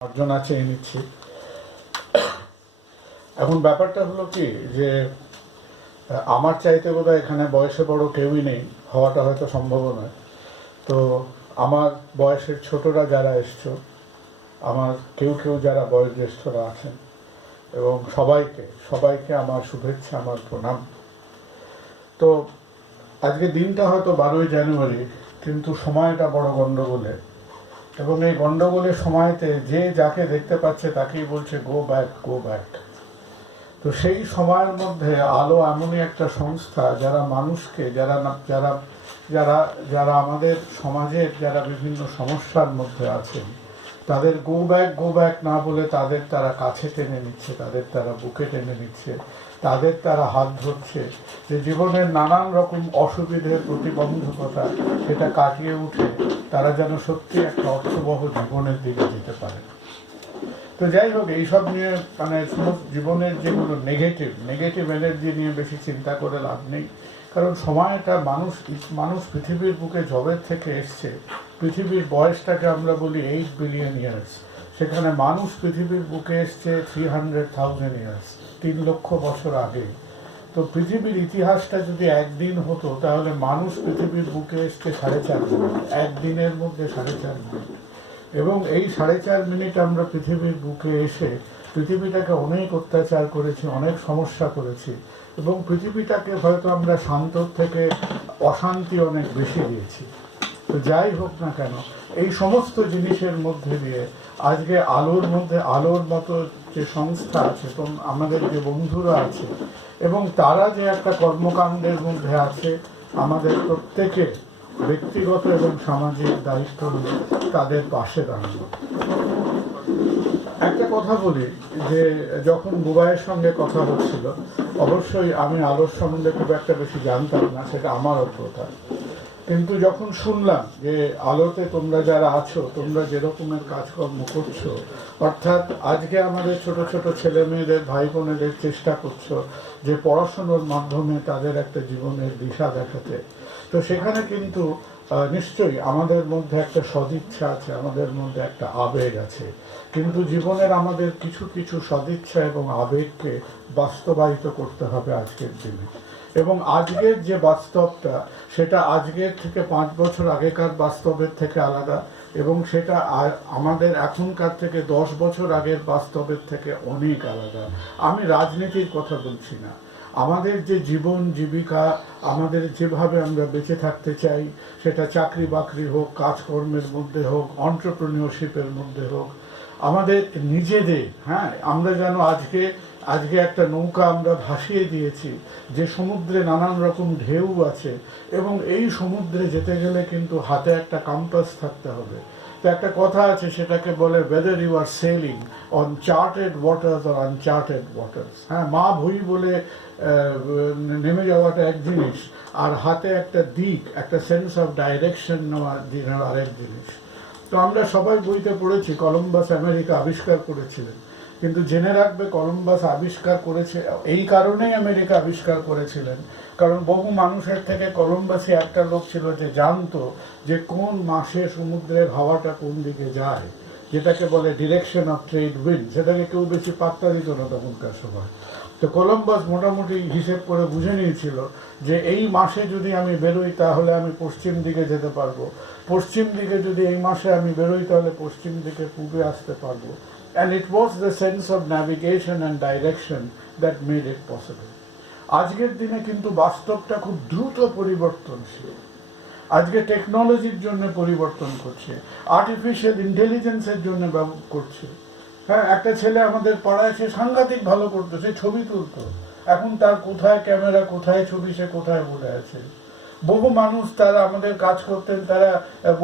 মার্জনা চেয়ে নিচ্ছি। এখন ব্যাপারটা হলো কি যে আমার চাইতে বোধহয় এখানে বয়সে বড় কেউই নেই, হওয়াটা হয়তো সম্ভব নয়। তো আমার বয়সের ছোটরা যারা এসছো, আমার কেউ কেউ যারা বয়োজ্যেষ্ঠরা আছেন, এবং সবাইকে আমার শুভেচ্ছা, আমার প্রণাম। তো আজকে দিনটা হয়তো 12ই জানুয়ারি, কিন্তু সময়টা বড় গণ্ডগোলের, এবং এই গণ্ডগোলের সময়তে যে যাকে দেখতে পাচ্ছে তাকেই বলছে গো ব্যাক, গো ব্যাক। তো সেই সময়ের মধ্যে আলো এমনই একটা সংস্থা যারা মানুষকে, যারা যারা যারা যারা আমাদের সমাজের যারা বিভিন্ন সমস্যার মধ্যে আছেন, তাদের গো ব্যাক না বলে তাদের তারা কাছে টেনে নিচ্ছে, তাদের তারা বুকে টেনে নিচ্ছে, তাদের তারা হাত ধরছে, যে জীবনের নানান রকম অসুবিধে, প্রতিবন্ধকতা সেটা কাটিয়ে উঠে তারা যেন সত্যি একটা অর্থবহ জীবনের দিকে যেতে পারে। তো যাই হোক, এইসব নিয়ে সমস্ত জীবনের যেগুলো নেগেটিভ এনার্জি নিয়ে বেশি চিন্তা করে লাভ নেই। কারণ সময়টা মানুষ পৃথিবীর বুকে জবের থেকে এসছে, পৃথিবীর বয়সটাকে আমরা বলি 8 বিলিয়ন ইয়ার্স, সেখানে মানুষ পৃথিবীর বুকে এসছে 300,000 ইয়ার্স, 3 লক্ষ বছর আগে। তো পৃথিবীর ইতিহাসটা যদি একদিন হতো, তাহলে মানুষ পৃথিবীর বুকে এসছে 4.5 মিনিট, একদিনের মধ্যে 4.5 মিনিট। এবং এই 4.5 মিনিট আমরা পৃথিবীর বুকে এসে পৃথিবীটাকে অনেক অত্যাচার করেছি, অনেক সমস্যা করেছি, এবং পৃথিবীটাকে হয়তো আমরা শান্তর থেকে অশান্তি অনেক বেশি দিয়েছি। তো যাই হোক না কেন, এই সমস্ত জিনিসের মধ্যে দিয়ে আজকে আলোর মতো যে সংস্থা আছে, তো আমাদের যে বন্ধুরা আছে, এবং তারা যে একটা কর্মকাণ্ডের মধ্যে আছে, আমাদের প্রত্যেকের ব্যক্তিগত এবং সামাজিক দায়িত্ব নিয়ে তাদের পাশে দাঁড়ানো। একটা কথা বলি, যে যখন বুবাইয়ের সঙ্গে কথা হচ্ছিল, অবশ্যই আমি আলোর সম্বন্ধে খুব একটা বেশি জানতাম না, সেটা আমার অজ্ঞতা। কিন্তু যখন শুনলাম যে আলোতে তোমরা যারা আছো, তোমরা যেরকমের কাজকর্ম করছো, অর্থাৎ আজকে আমাদের ছোট ছোট ছেলে মেয়েদের, ভাই বোনেদের চেষ্টা করছো যে পড়াশোনার মাধ্যমে তাদের একটা জীবনের দিশা দেখাতে, তো সেখানে কিন্তু নিশ্চয়ই আমাদের মধ্যে একটা সদিচ্ছা আছে, আমাদের মধ্যে একটা আবেগ আছে। কিন্তু জীবনের আমাদের কিছু কিছু সদিচ্ছা এবং আবেগকে বাস্তবায়িত করতে হবে আজকের দিনে। এবং আজকের যে বাস্তবটা, সেটা আজকের থেকে 5 বছর আগেকার বাস্তবের থেকে আলাদা, এবং সেটা আমাদের এখনকার থেকে 10 বছর আগের বাস্তবের থেকে অনেক আলাদা। আমি রাজনীতির কথা বলছি না, আমাদের যে জীবন জীবিকা, আমাদের যেভাবে আমরা বেঁচে থাকতে চাই, সেটা চাকরি বাকরি হোক, কাজকর্মের মধ্যে হোক, অন্টারপ্রেনিয়রশিপের মধ্যে হোক, আমাদের নিজেদের, আমরা যেন আজকে একটা নৌকা আমরা ভাসিয়ে দিয়েছি, যে সমুদ্রে নানান রকম ঢেউ আছে, এবং এই সমুদ্রে যেতে গেলে কিন্তু হাতে একটা কম্পাস থাকতে হবে। তো একটা কথা আছে, সেটাকে বলে whether you are sailing on charted waters or uncharted waters। মা ভুঁই বলে নেমে যাওয়াটা এক জিনিস, আর হাতে একটা দিক, একটা সেন্স অফ ডাইরেকশন নেওয়ার আরেক জিনিস। তো আমরা সবাই বইতে পড়েছি কলম্বাস আমেরিকা আবিষ্কার করেছিলেন, কিন্তু জেনে রাখবে, কলম্বাস আবিষ্কার করেছে এই কারণেই আমেরিকা আবিষ্কার করেছিলেন, কারণ বহু মানুষের থেকে কলম্বাসে একটা লোক ছিল যে জানতো যে কোন মাসে সমুদ্রের হাওয়াটা কোন দিকে যায়, যেটাকে বলে ডিরেকশন অফ ট্রেড উইন্ড। সেটাকে কেউ বেশি পাত্তা দিত না তখনকার সময়। তো কলম্বাস মোটামুটি হিসেব করে বুঝে নিয়েছিল যে এই মাসে যদি আমি বেরোই, তাহলে আমি পশ্চিম দিকে যেতে পারবো, পশ্চিম দিকে যদি এই মাসে আমি বেরোই, তাহলে পশ্চিম দিকে পূবে আসতে পারবো। And it was the sense of navigation and direction that made it possible. আজকের দিনে কিন্তু বাস্তবটা খুব দ্রুত পরিবর্তনশীল। আজকে টেকনোলজির জন্য পরিবর্তন করছে, আর্টিফিশিয়াল ইন্টেলিজেন্সের জন্য করছে। একটা ছেলে আমাদের পাড়ায়, সে সাংঘাতিক ভালো করতো, সে ছবি তুলতো, এখন তার কোথায় ক্যামেরা, কোথায় ছবি, সে কোথায় বলে আছে। বহু মানুষ তারা আমাদের কাজ করতেন, তারা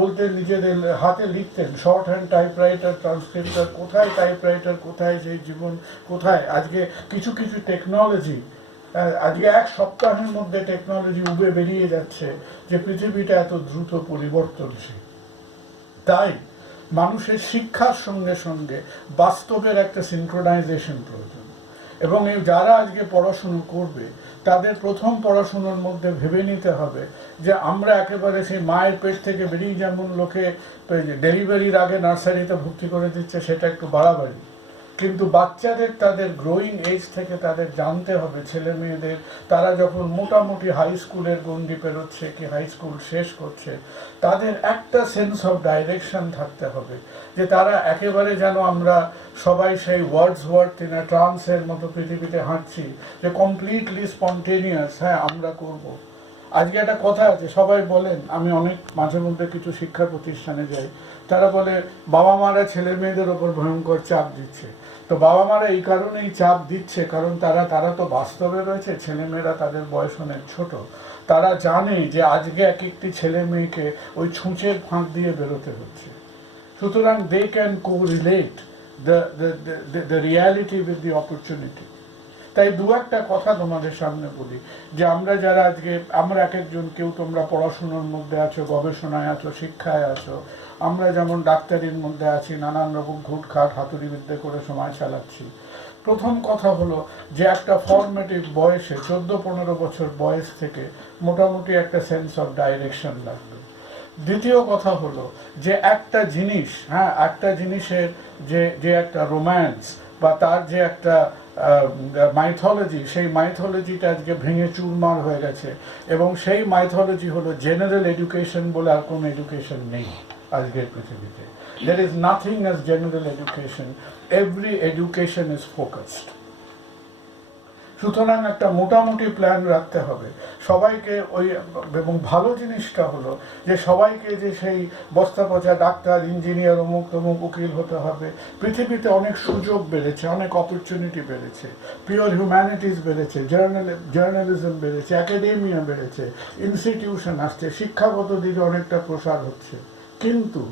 বলতেন, নিজেদের হাতে লিখতেন, শর্ট হ্যান্ড টাইপরাইটার, ট্রান্সক্রিপ্টার, কোথায় টাইপরাইটার, কোথায় সেই জীবন, কোথায় আজকে কিছু কিছু টেকনোলজি, আজকে 1 সপ্তাহের মধ্যে টেকনোলজি উবে বেরিয়ে যাচ্ছে, যে পৃথিবীটা এত দ্রুত পরিবর্তনশীল। তাই মানুষের শিক্ষার সঙ্গে সঙ্গে বাস্তবের একটা সিনক্রোনাইজেশন প্রয়োজন। এবং যারা আজকে পড়াশুনো করবে, তাদের প্রথম পড়াশুনোর মধ্যে ভেবে নিতে হবে যে আমরা একেবারে সেই মায়ের পেট থেকে বেরিয়ে যেমন লোকে ডেলিভারির আগে নার্সারিতে ভর্তি করে দিচ্ছে, সেটা একটু বাড়াবাড়ি। কিন্তু বাচ্চাদের তাদের গ্রোয়িং এজ থেকে তাদের জানতে হবে, ছেলে মেয়েদের তারা যখন মোটামুটি হাই স্কুলের গণ্ডি পেরোচ্ছে কি হাই স্কুল শেষ করছে, তাদের একটা সেন্স অফ ডাইরেকশন থাকতে হবে, যে তারা একেবারে যেন আমরা সবাই সেই ওয়ার্ডসওয়ার্থ ইন আ ট্রান্সের মতো পৃথিবীতে হাঁটছি, যে কমপ্লিটলি স্পন্টেনিয়াস, হ্যাঁ আমরা করব। আজকে একটা কথা আছে, সবাই বলেন, আমি অনেক মাঝে মধ্যে কিছু শিক্ষা প্রতিষ্ঠানে যাই, তারা বলে বাবা মারা ছেলে মেয়েদের ওপর ভয়ঙ্কর চাপ দিচ্ছে। তো বাবা মারা এই কারণেই চাপ দিচ্ছে কারণ তারা তো বাস্তবে রয়েছে, ছেলেমেয়েরা তাদের বয়স অনেক ছোট, তারা জানে যে আজকে এক একটি ছেলে মেয়েকে ওই ছুঁচের ফাঁক দিয়ে বেরোতে হচ্ছে। সুতরাং they can correlate the reality with the opportunity. তাই দু একটা কথা তোমাদের সামনে বলি, যে আমরা যারা আজকে আমরা এক একজন, কেউ তোমরা পড়াশুনোর মধ্যে আছো, গবেষণায় আছো, শিক্ষায় আছো, আমরা যেমন ডাক্তারির মধ্যে আছি, নানান রকম ঘুটঘাট হাতুড়ি বিদ্যে করে সময় চালাচ্ছি। প্রথম কথা হলো যে একটা ফর্মেটিভ বয়সে 14-15 বছর বয়স থেকে মোটামুটি একটা সেন্স অফ ডাইরেকশন লাগবে। দ্বিতীয় কথা হলো যে একটা জিনিস, হ্যাঁ একটা জিনিসের যে একটা রোম্যান্স বা তার যে একটা মাইথোলজি, সেই মাইথোলজিটা আজকে ভেঙে চুরমার হয়ে গেছে, এবং সেই মাইথোলজি হলো জেনারেল এডুকেশন বলে আর কোনো এডুকেশন নেই আজকের পৃথিবীতে। There is nothing as general education. Every education is focused. সুতরাং একটা মোটামুটি প্ল্যান রাখতে হবে সবাইকে ওই, এবং ভালো জিনিসটা হলো যে সবাইকে যে সেই বস্তা পচা ডাক্তার, ইঞ্জিনিয়ার, অমুক তমুক উকিল হতে হবে। পৃথিবীতে অনেক সুযোগ বেড়েছে, অনেক অপরচুনিটি বেড়েছে, পিওর হিউম্যানিটিস বেড়েছে, জার্নালিজম বেড়েছে, একাডেমিয়া বেড়েছে, ইনস্টিটিউশন আসছে, শিক্ষাগত দিকে অনেকটা প্রসার হচ্ছে। কিন্তু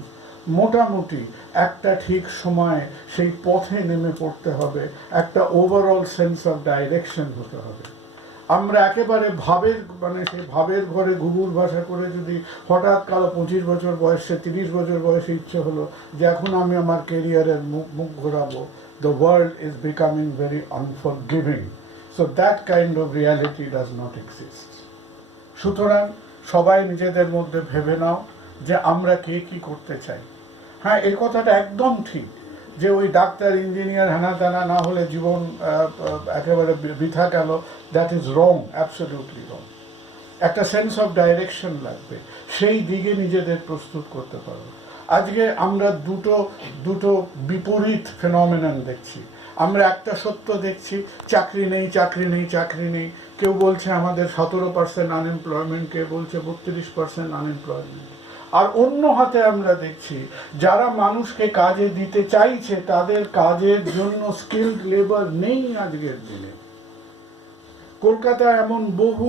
মোটামুটি একটা ঠিক সময়ে সেই পথে নেমে পড়তে হবে, একটা ওভারঅল সেন্স অফ ডাইরেকশন হতে হবে। আমরা একেবারে সেই ভাবের ঘরে ঘুঘুর ভাষা করে যদি হঠাৎ কালো 25 বছর বয়সে 30 বছর বয়সে ইচ্ছে হলো যে এখন আমি আমার কেরিয়ারের মুখ ঘোরাবো, the world is becoming very unforgiving. So that kind of reality does not exist. সুতরাং সবাই নিজেদের মধ্যে ভেবে নাও যে আমরা কে কি করতে চাই। হ্যাঁ, এই কথাটা একদম ঠিক যে ওই ডাক্তার, ইঞ্জিনিয়ার, হেনা তেনা না হলে জীবন একেবারে বৃথা গেল, দ্যাট ইজ রং, অ্যাবসলিউটলি রং। একটা সেন্স অফ ডাইরেকশন লাগবে, সেই দিকে নিজেদের প্রস্তুত করতে পারো। আজকে আমরা দুটো বিপরীত ফেনোমেনন দেখছি। আমরা একটা সত্য দেখছি, চাকরি নেই, চাকরি নেই, চাকরি নেই। কেউ বলছে আমাদের 17% আনএমপ্লয়মেন্ট, কেউ বলছে 32% আনএমপ্লয়মেন্ট। আর অন্য হাতে আমরা দেখছি যারা মানুষকে কাজে দিতে চাইছে তাদের কাজের জন্য স্কিলড লেবার নেই আজকের দিনে। কলকাতায় এমন বহু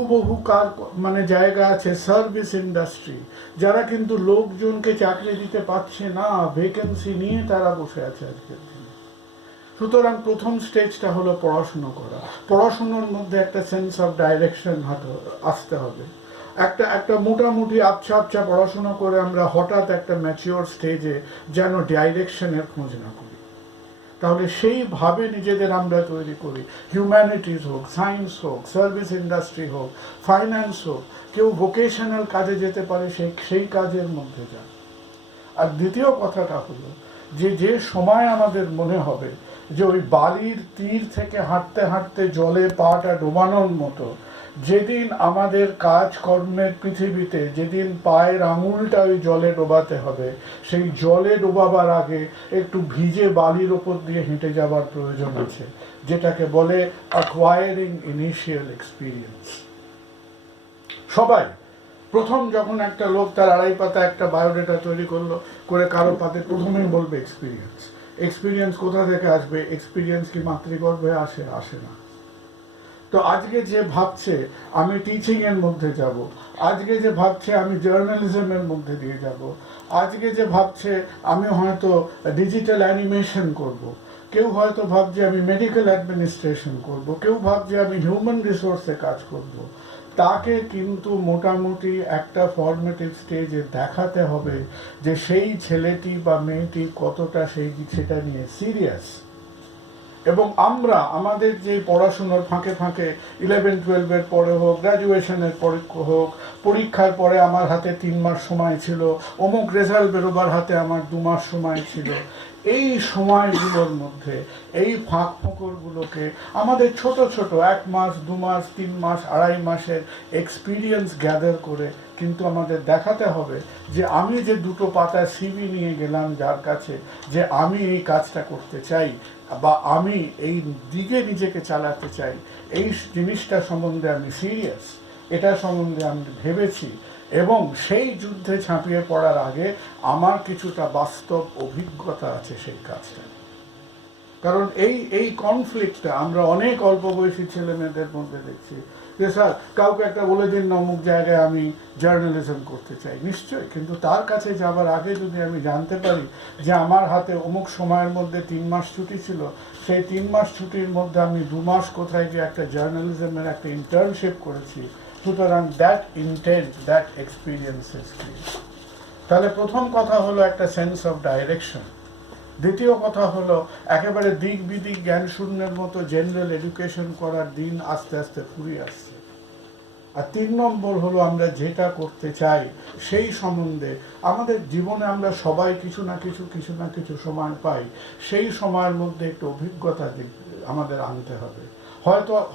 জায়গা আছে, সার্ভিস ইন্ডাস্ট্রি, যারা কিন্তু লোকজনকে চাকরি দিতে পারছে না, ভ্যাকেন্সি নিয়ে তারা বসে আছে আজকের দিনে। সুতরাং প্রথম স্টেজটা হলো পড়াশুনো করা। পড়াশুনোর মধ্যে একটা সেন্স অফ ডাইরেকশন আসতে হবে। একটা মোটামুটি আবছা পড়াশোনা করে আমরা হঠাৎ একটা ম্যাচিওর স্টেজে যেন ডাইরেকশনের খোঁজ না করি, তাহলে সেইভাবে নিজেদের আমরা তৈরি করি। হিউম্যানিটিস হোক, সায়েন্স হোক, সার্ভিস ইন্ডাস্ট্রি হোক, ফাইন্যান্স হোক, কেউ ভোকেশনাল কাজে যেতে পারে সেই কাজের মধ্যে যান। আর দ্বিতীয় কথাটা হলো যে সময় আমাদের মনে হবে যে ওই বালির তীর থেকে হাঁটতে হাঁটতে জলে পাটা ডোবানোর মতো, যেদিন আমাদের কাজকর্মের পৃথিবীতে যেদিন পায়ের আঙুলটা ওই জলে ডোবাতে হবে, সেই জলে ডোবাবার আগে একটু ভিজে বালির ওপর দিয়ে হেঁটে যাবার প্রয়োজন আছে, যেটাকে বলে অ্যাকোয়ারিং ইনিশিয়াল এক্সপিরিয়েন্স। সবাই প্রথম যখন একটা লোক তার 2.5 পাতা একটা বায়োডেটা তৈরি করে কারো পাতে প্রথমেই বলবে এক্সপিরিয়েন্স। এক্সপিরিয়েন্স কোথা থেকে আসবে? এক্সপিরিয়েন্স কি মাতৃগর্ভে আসে না। তো আজকে যে ভাবছে আমি টিচিংয়ের মধ্যে যাব, আজকে যে ভাবছে আমি জার্নালিজমের মধ্যে দিয়ে যাব, আজকে যে ভাবছে আমি হয়তো ডিজিটাল অ্যানিমেশন করব, কেউ হয়তো ভাবছে আমি মেডিকেল অ্যাডমিনিস্ট্রেশন করব, কেউ ভাবছে আমি হিউম্যান রিসোর্সে কাজ করব, তাকে কিন্তু মোটামুটি একটা ফর্মেটিভ স্টেজে দেখাতে হবে যে সেই ছেলেটি বা মেয়েটি কতটা সেটা নিয়ে সিরিয়াস। এবং আমরা আমাদের যে পড়াশুনোর ফাঁকে ফাঁকে 11-12 পরে হোক, গ্র্যাজুয়েশনের পরে হোক, পরীক্ষার পরে আমার হাতে 3 মাস সময় ছিল, অমুক রেজাল্ট বেরোবার হাতে আমার 2 মাস সময় ছিল, এই সময়গুলোর মধ্যে এই ফাঁক ফোকরগুলোকে আমাদের ছোট ছোট 1 মাস 2 মাস 3 মাস 2.5 মাসের এক্সপিরিয়েন্স গ্যাদার করে কিন্তু আমাদের দেখাতে হবে যে আমি যে 2টো পাতা সিভি নিয়ে গেলাম যার কাছে, যে আমি এই কাজটা করতে চাই বা আমি এই দিকে নিজেকে চালাতে চাই, এই জিনিসটা সম্বন্ধে আমি সিরিয়াস, এটা সম্বন্ধে আমি ভেবেছি, এবং সেই যুদ্ধে ঝাঁপিয়ে পড়ার আগে আমার কিছুটা বাস্তব অভিজ্ঞতা আছে সেই কাজটা। কারণ এই কনফ্লিক্টটা আমরা অনেক অল্প বয়সী ছেলে মেয়েদের মধ্যে দেখছি যে স্যার কাউকে একটা বলে দিন না অমুক জায়গায় আমি জার্নালিজম করতে চাই, নিশ্চয়ই, কিন্তু তার কাছে যাবার আগে যদি আমি জানতে পারি যে আমার হাতে অমুক সময়ের মধ্যে 3 মাস ছুটি ছিল, সেই 3 মাস ছুটির মধ্যে আমি 2 মাস কোথায় গিয়ে একটা জার্নালিজমের একটা ইন্টার্নশিপ করেছি, সুতরাং that intent, that experience is clear. তাহলে প্রথম কথা হলো একটা সেন্স অফ ডাইরেকশন। দ্বিতীয় কথা হলো একেবারে দিক বিদিক জ্ঞান শূন্যের মতো জেনারেল এডুকেশন করার দিন আস্তে আস্তে ফুরিয়ে আসছে। আর 3 নম্বর হলো আমরা যেটা করতে চাই সেই সম্বন্ধে আমাদের জীবনে আমরা সবাই কিছু না কিছু সময় পাই, সেই সময়ের মধ্যে একটু অভিজ্ঞতা আমাদের আনতে হবে।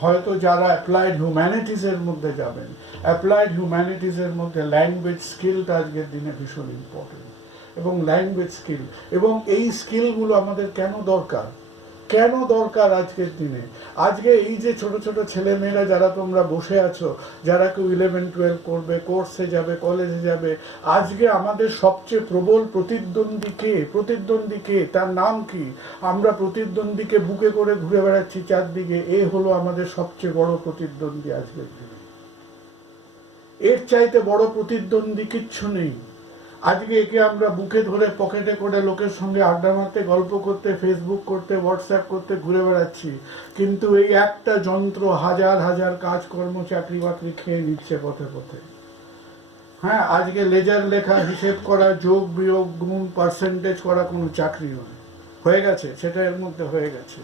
হয়তো যারা অ্যাপ্লাইড হিউম্যানিটিসের মধ্যে যাবেন, অ্যাপ্লাইড হিউম্যানিটিসের মধ্যে ল্যাঙ্গুয়েজ স্কিলটা আজকের দিনে ভীষণ ইম্পর্টেন্ট, এবং ল্যাঙ্গুয়েজ স্কিল, এবং এই স্কিলগুলো আমাদের কেন দরকার আজকের দিনে। আজকে এই যে ছোট ছোট ছেলেমেয়েরা যারা তোমরা বসে আছো, যারা কেউ 11-12 করবে, কোর্সে যাবে, কলেজে যাবে, আজকে আমাদের সবচেয়ে প্রবল প্রতিদ্বন্দ্বী কে, তার নাম কি? আমরা প্রতিদ্বন্দ্বীকে বুকে করে ঘুরে বেড়াচ্ছি চারদিকে, এ হলো আমাদের সবচেয়ে বড় প্রতিদ্বন্দ্বী আজকের দিনে। এর চাইতে বড় প্রতিদ্বন্দ্বী কিচ্ছু নেই। আজকে একে আমরা বুকে ধরে পকেটে করে লোকের সঙ্গে আড্ডা মারতে, গল্প করতে, ফেসবুক করতে, হোয়াটসঅ্যাপ করতে ঘুরে বেড়াচ্ছি, কিন্তু এই একটা যন্ত্র হাজার হাজার কাজকর্ম চাকরি বাকরি খেয়ে নিচ্ছে পথে পথে। হ্যাঁ, আজকে লেজার লেখা, হিসেব করা, যোগ বিয়োগ গুণ পার্সেন্টেজ করা কোনো চাকরি নয়, হয়ে গেছে, সেটা এর মধ্যে হয়ে গেছে।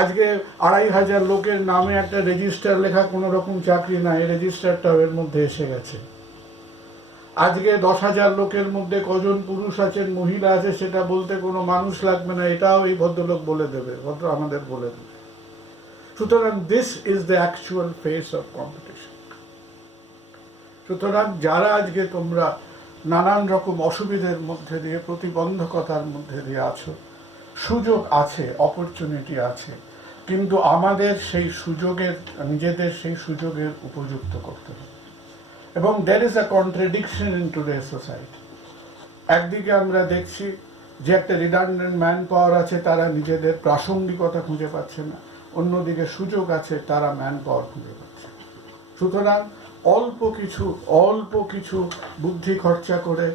আজকে 2,500 লোকের নামে একটা রেজিস্টার লেখা কোনো রকম চাকরি না, এই রেজিস্টারটাও এর মধ্যে এসে গেছে। আজকে 10,000 লোকের মধ্যে কজন পুরুষ আছেন, মহিলা আছে, সেটা বলতে কোনো মানুষ লাগবে না, এটাও এই ভদ্রলোক বলে দেবে, আমাদের বলে দেবে। সুতরাং this is the actual face of competition. সুতরাং যারা আজকে তোমরা নানান রকম অসুবিধার মধ্যে দিয়ে, প্রতিবন্ধকতার মধ্যে দিয়ে আছো, সুযোগ আছে, অপরচুনিটি আছে, কিন্তু আমাদের নিজেদের সেই সুযোগের উপযুক্ত করতে হবে। এবং there is a contradiction in today's society. একদিকে আমরা দেখছি যে একটা রিডান্ডেন্ট ম্যান পাওয়ার আছে, তারা নিজেদের প্রাসঙ্গিকতা খুঁজে পাচ্ছে না, অন্যদিকে সুযোগ আছে, তারা ম্যান পাওয়ার খুঁজে পাচ্ছে। সুতরাং অল্প কিছু বুদ্ধি খরচা করে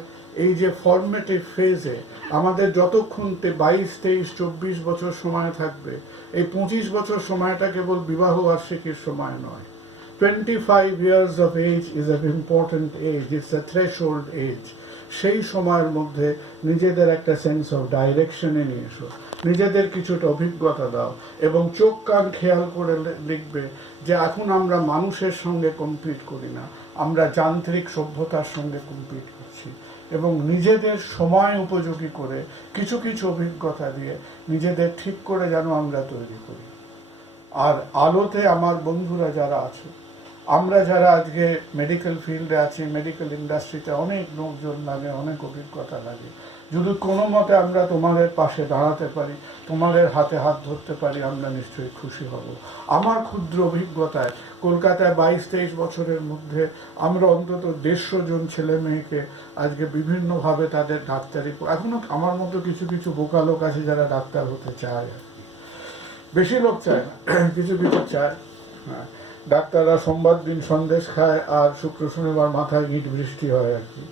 এই যে ফর্মেটিভ ফেজে আমাদের যতক্ষণ 22, 23, 24 বছর সময় থাকবে, এই 25 বছর সময়টা কেবল বিবাহ বার্ষিকীর সময় নয়। 25 years of age is an important age, it's a threshold age. সেই সময়ের মধ্যে নিজেদের একটা সেন্স অফ ডাইরেকশনে নিয়ে এসো, নিজেদের কিছুটা অভিজ্ঞতা দাও, এবং চোখ কান খেয়াল করে লিখবে যে এখন আমরা মানুষের সঙ্গে কম্পিট করি না, আমরা যান্ত্রিক সভ্যতার সঙ্গে কম্পিট করছি, এবং নিজেদের সময় উপযোগী করে কিছু অভিজ্ঞতা দিয়ে নিজেদের ঠিক করে যেন আমরা তৈরি করি। আর আলোতে আমার বন্ধুরা যারা আছে, আমরা যারা আজকে মেডিকেল ফিল্ডে আছি, মেডিকেল ইন্ডাস্ট্রিতে অনেক লোকজন লাগে, অনেক অভিজ্ঞতা লাগে, যদি কোনো মতে আমরা তোমাদের পাশে দাঁড়াতে পারি, তোমাদের হাতে হাত ধরতে পারি, আমরা নিশ্চয়ই খুশি হব। আমার ক্ষুদ্র অভিজ্ঞতায় কলকাতায় 22-23 বছরের মধ্যে আমরা অন্তত 150 জন ছেলে মেয়েকে আজকে বিভিন্নভাবে তাদের ডাক্তারি, এখনও আমার মতো কিছু বোকা লোক আছে যারা ডাক্তার হতে চায়, বেশি লোক চায় না, কিছু চায়। হ্যাঁ, ডাক্তাররা সোমবার দিন সন্দেশ খায় আর শুক্র শনিবার মাথায় ইট বৃষ্টি হয় আর কি,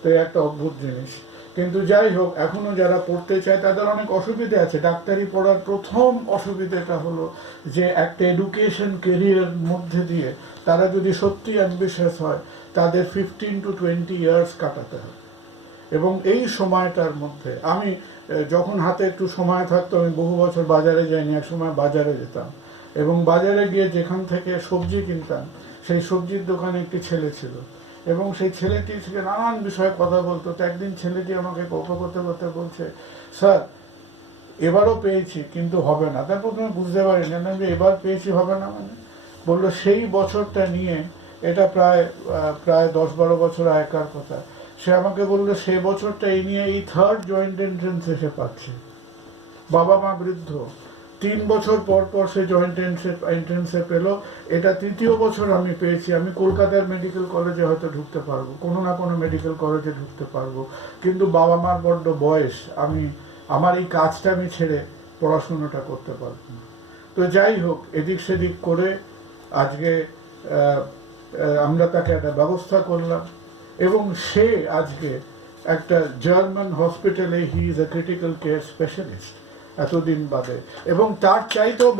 তো একটা অদ্ভুত জিনিস। কিন্তু যাই হোক, এখনো যারা পড়তে চায় তাদের অনেক অসুবিধা আছে। ডাক্তারি পড়ার প্রথম অসুবিধাটা হলো যে একটা এডুকেশন কেরিয়ার মধ্যে দিয়ে তারা যদি সত্যি অ্যাম্বিশাস হয়, তাদের 15 to 20 ইয়ার্স কাটাতে হয়। এবং এই সময়টার মধ্যে আমি যখন হাতে একটু সময় থাকতো আমি বহু বছর বাজারে যাইনি, এক সময় বাজারে যেতাম এবং বাজারে গিয়ে যেখান থেকে সবজি কিনতাম সেই সবজির দোকানে একটি ছেলে ছিল এবং সেই ছেলেটি থেকে নানান বিষয়ে কথা বলতো। তো একদিন ছেলেটি আমাকে গল্প করতে করতে বলছে, স্যার এবারও পেয়েছি কিন্তু হবে না। তারপর তুমি বুঝতে পারিনি যে এবার পেয়েছি হবে না মানে, বললো সেই বছরটা নিয়ে, এটা প্রায় 10-12 বছর আগেকার কথা, সে আমাকে বললো সেই বছরটা এই নিয়ে এই থার্ড জয়েন্ট এন্ট্রেন্স এসে পাচ্ছে। বাবা মা বৃদ্ধ, 3 বছর পর পর সে জয়েন্ট এন্ট্রেন্সে পেলো, এটা 3য় বছর আমি পেয়েছি। আমি কলকাতার মেডিকেল কলেজে হয়তো ঢুকতে পারবো, কোনো না কোনো মেডিকেল কলেজে ঢুকতে পারবো, কিন্তু বাবা মার বড্ড বয়স, আমার এই কাজটা আমি ছেড়ে পড়াশুনোটা করতে পারবো না। তো যাই হোক, এদিক সেদিক করে আজকে আমরা তাকে একটা ব্যবস্থা করলাম এবং সে আজকে একটা জার্মান হসপিটালে, he is a critical care specialist এতদিন বাদে। এবং তার চাইতেও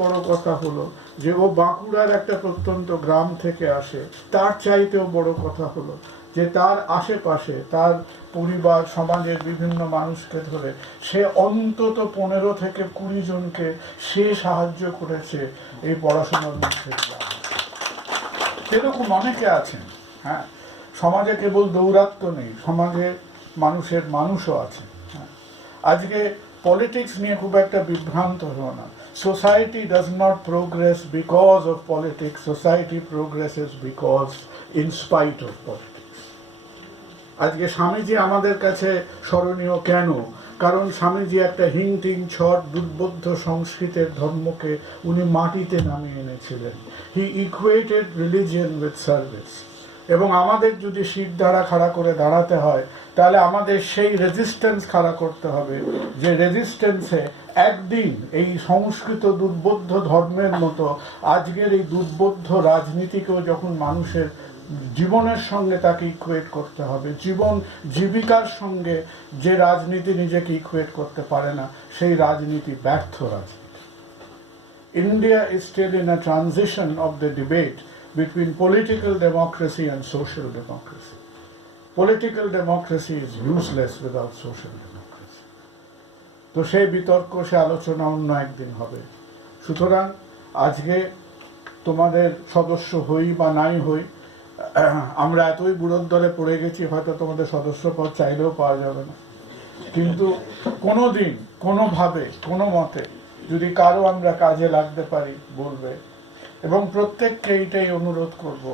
বড় কথা হলো যে ও বাঁকুড়ার একটা প্রত্যন্ত গ্রাম থেকে আসে। তার চাইতেও বড় কথা হলো যে তার আশেপাশে তার পরিবার, সমাজের বিভিন্ন মানুষকে ধরে সে অন্তত 15 থেকে 20 জনকে সে সাহায্য করেছে এই পড়াশোনার মধ্যে। সেরকম অনেকে আছেন। হ্যাঁ, সমাজে কেবল দৌরাত্ম নেই, সমাজে মানুষও আছে। হ্যাঁ, আজকে পলিটিক্স নিয়ে খুব একটা বিভ্রান্ত হও না। Society does not progress because of politics, society progresses because in spite of politics. আজকে স্বামীজি আমাদের কাছে স্মরণীয় কেন? কারণ স্বামীজি একটা হিংটিং ছট দুর্বোধ্য সংস্কৃতের ধর্মকে উনি মাটিতে নামিয়ে এনেছিলেন। হি ইকুয়েটেড রিলিজিয়ন উইথ সার্ভিস। এবং আমাদের যদি শির দ্বারা খাড়া করে দাঁড়াতে হয় তাহলে আমাদের সেই রেজিস্ট্যান্স খাড়া করতে হবে, যে রেজিস্ট্যান্সে একদিন এই সংস্কৃত দুর্বোধ্য ধর্মের মতো আজকের এই দুর্বোধ্য রাজনীতিকেও যখন মানুষের জীবনের সঙ্গে তাকে ইকুয়েট করতে হবে, জীবিকার সঙ্গে যে রাজনীতি নিজেকে ইকুয়েট করতে পারে না সেই রাজনীতি ব্যর্থ রাজনীতি। India is still in a transition of the debate between political democracy and social democracy. Political democracy is useless without social democracy. তো সেই বিতর্ক, সে আলোচনা অন্য একদিন হবে। সুতরাং আজকে তোমাদের সদস্য হই বা নাই হই, আমরা এতই বুড়োর দলে পড়ে গেছি, হয়তো তোমাদের সদস্য পদ চাইলেও পাওয়া যাবে না। কিন্তু কোনো দিন, কোনোভাবে, কোনো মতে যদি কারো আমরা কাজে লাগতে পারি বলবে। এবং প্রত্যেককে এইটাই অনুরোধ করব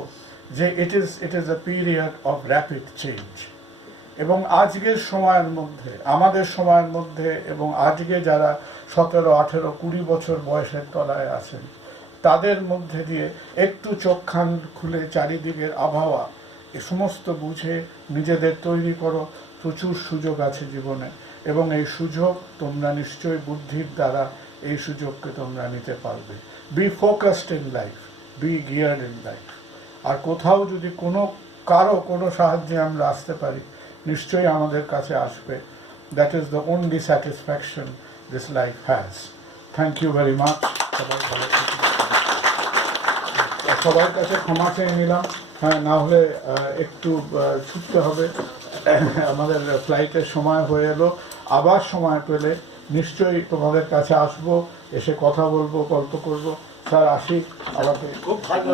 যে it is a period of rapid change. এবং আজকের সময়ের মধ্যে, আমাদের সময়ের মধ্যে, এবং আজকে যারা 17, 18, 20 বছর বয়সের তলায় আছেন তাদের মধ্যে দিয়ে একটু চোখ কান খুলে চারিদিকের আবহাওয়া এ সমস্ত বুঝে নিজেদের তৈরি করো। প্রচুর সুযোগ আছে জীবনে এবং এই সুযোগ তোমরা নিশ্চয়ই বুদ্ধির দ্বারা এই সুযোগকে তোমরা নিতে পারবে। Be focused in life, be geared in life. আর কোথাও যদি কোনো সাহায্যে আমরা আসতে পারি নিশ্চয়ই আমাদের কাছে আসবে। That is the only satisfaction this life has. Thank you very much. সবার কাছে ক্ষমা চেয়ে নিলাম। হ্যাঁ, না হলে একটু ছুটতে হবে, আমাদের ফ্লাইটের সময় হয়ে এলো। আবার সময় পেলে নিশ্চয়ই তোমাদের কাছে আসবো, এসে কথা বলবো, গল্প করবো। স্যার আসি, আমাকে খুব ভালো